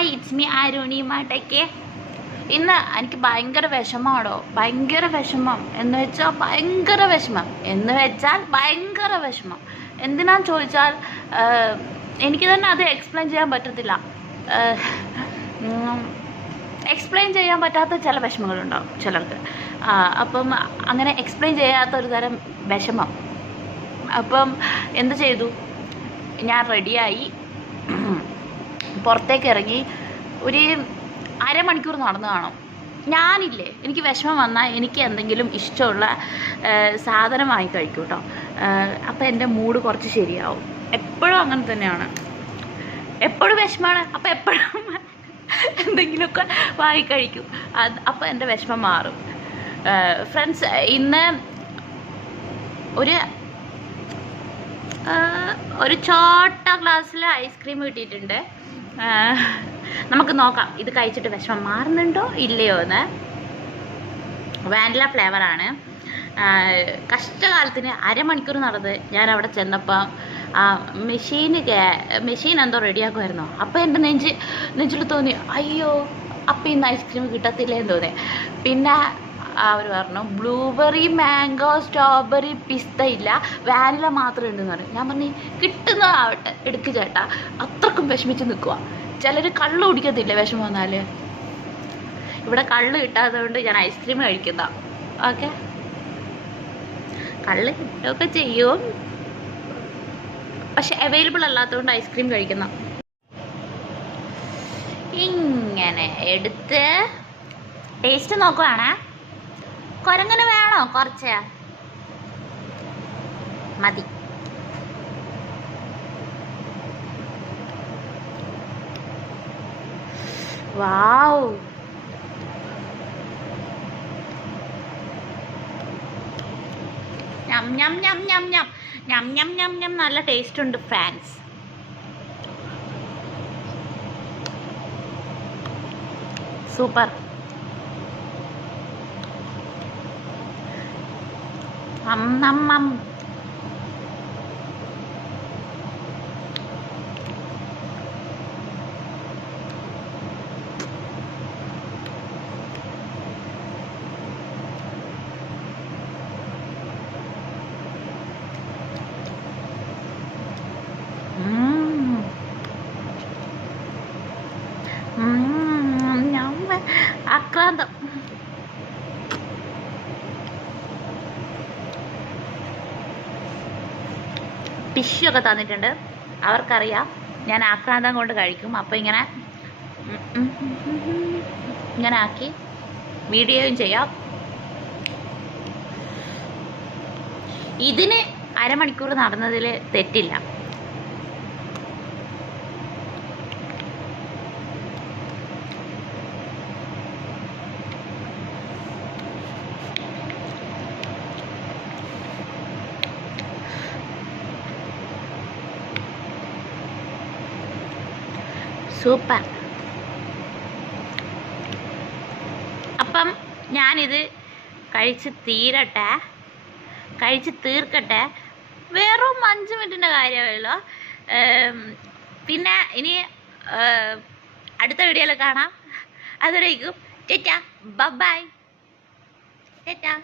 Hi it's me Aruni മാട്ടയ്ക്ക് ഇന്ന് എനിക്ക് ഭയങ്കര വിഷമാണോ ഭയങ്കര വിഷമം. എന്ന് വെച്ചാൽ ഭയങ്കര വിഷമം. എന്ന് വെച്ചാൽ ഭയങ്കര വിഷമം. എന്തിനാന്ന് ചോദിച്ചാൽ എനിക്ക് തന്നെ അത് എക്സ്പ്ലെയിൻ ചെയ്യാൻ പറ്റത്തില്ല. എക്സ്പ്ലെയിൻ ചെയ്യാൻ പറ്റാത്ത ചില വിഷമങ്ങളുണ്ടാവും ചിലർക്ക്. അപ്പം അങ്ങനെ എക്സ്പ്ലെയിൻ ചെയ്യാത്ത ഒരു തരം വിഷമം. അപ്പം എന്ത് ചെയ്തു? ഞാൻ റെഡിയായി പുറത്തേക്ക് ഇറങ്ങി ഒരു അരമണിക്കൂർ നടന്നു കാണും. ഞാനില്ലേ എനിക്ക് വിഷമം വന്നാൽ എനിക്ക് എന്തെങ്കിലും ഇഷ്ടമുള്ള ആ, സാധനം വാങ്ങി കഴിക്കും കേട്ടോ അപ്പം എന്റെ മൂഡ് കുറച്ച് ശരിയാവും. എപ്പോഴും അങ്ങനെ തന്നെയാണ്. എപ്പോഴും വിഷമമാണ്. അപ്പം എപ്പോഴും എന്തെങ്കിലുമൊക്കെ വാങ്ങി കഴിക്കും. അത് അപ്പം എന്റെ വിഷമം മാറും. ഫ്രണ്ട്സ് ഇന്ന് ഒരു ഒരു ചോട്ട ഗ്ലാസ്സിൽ ഐസ്ക്രീം കിട്ടിയിട്ടുണ്ട്. നമുക്ക് നോക്കാം. ഇത് കഴിച്ചിട്ട് വിഷമം മാറുന്നുണ്ടോ? ഇല്ലയോ എന്ന്. വാനില ഫ്ലേവറാണ് കഷ്ടകാലത്തിന് അരമണിക്കൂർ നടന്ന് ഞാൻ അവിടെ ചെന്നപ്പോൾ ആ മെഷീന് മെഷീൻ എന്തോ റെഡിയാക്കുമായിരുന്നു അപ്പോൾ എന്റെ നെഞ്ച് നെഞ്ചിൽ തോന്നി അയ്യോ അപ്പം ഇന്ന് ഐസ്ക്രീം കിട്ടത്തില്ലേ? എന്ന് തോന്നി. പിന്നെ അവർ പറഞ്ഞു ബ്ലൂബെറി മാംഗോ സ്ട്രോബെറി പിസ്ത ഇല്ല. വാനില മാത്രമേ ഉണ്ടെന്ന് പറഞ്ഞു. ഞാൻ പറഞ്ഞു കിട്ടുന്നതാവട്ടെ എടുക്ക് ചേട്ടാ. അത്രക്കും വിഷമിച്ച് നിൽക്കുക ചിലർ കള്ള് കുടിക്കത്തില്ല വിഷമം വന്നാൽ ഇവിടെ കള്ള് കിട്ടാത്തതുകൊണ്ട് ഞാൻ ഐസ്ക്രീം കഴിക്കുന്ന. ഓക്കെ കള്ള് കിട്ടുകയൊക്കെ ചെയ്യും. പക്ഷെ അവൈലബിൾ അല്ലാത്തതുകൊണ്ട് ഐസ്ക്രീം കഴിക്കുന്ന. ഇങ്ങനെ എടുത്ത് ടേസ്റ്റ് നോക്കുവാണേ. കുരങ്ങനെ വേണോ കുറച്ച്? മതി. വാവ്. ഞം ഞം ഞം ഞം ഞം. ഞം ഞം ഞം ഞം. നല്ല ടേസ്റ്റ് ഉണ്ട് France super. phẩm năm mâm Uhm. Uhm, nhóm quá à, tissue ഒക്കെ തന്നിട്ടുണ്ട്. അവർക്കറിയാം. ഞാൻ ആക്രാന്തം കൊണ്ട് കഴിക്കും. അപ്പോൾ ഇങ്ങനെ ഇങ്ങനെ ആക്കി വീഡിയോയും ചെയ്യാം. ഇതിന് അരമണിക്കൂർ നടന്നതിൽ തെറ്റില്ല. സൂപ്പർ. അപ്പം ഞാനിത് കഴിച്ച് തീരട്ടെ. കഴിച്ച് തീർക്കട്ടെ. വെറും അഞ്ച് മിനിറ്റിന്റെ കാര്യമല്ലോ പിന്നെ ഇനി അടുത്ത വീഡിയോയിൽ കാണാം. അതുവരേക്കും ചേച്ചാ ബൈ ചേച്ചാ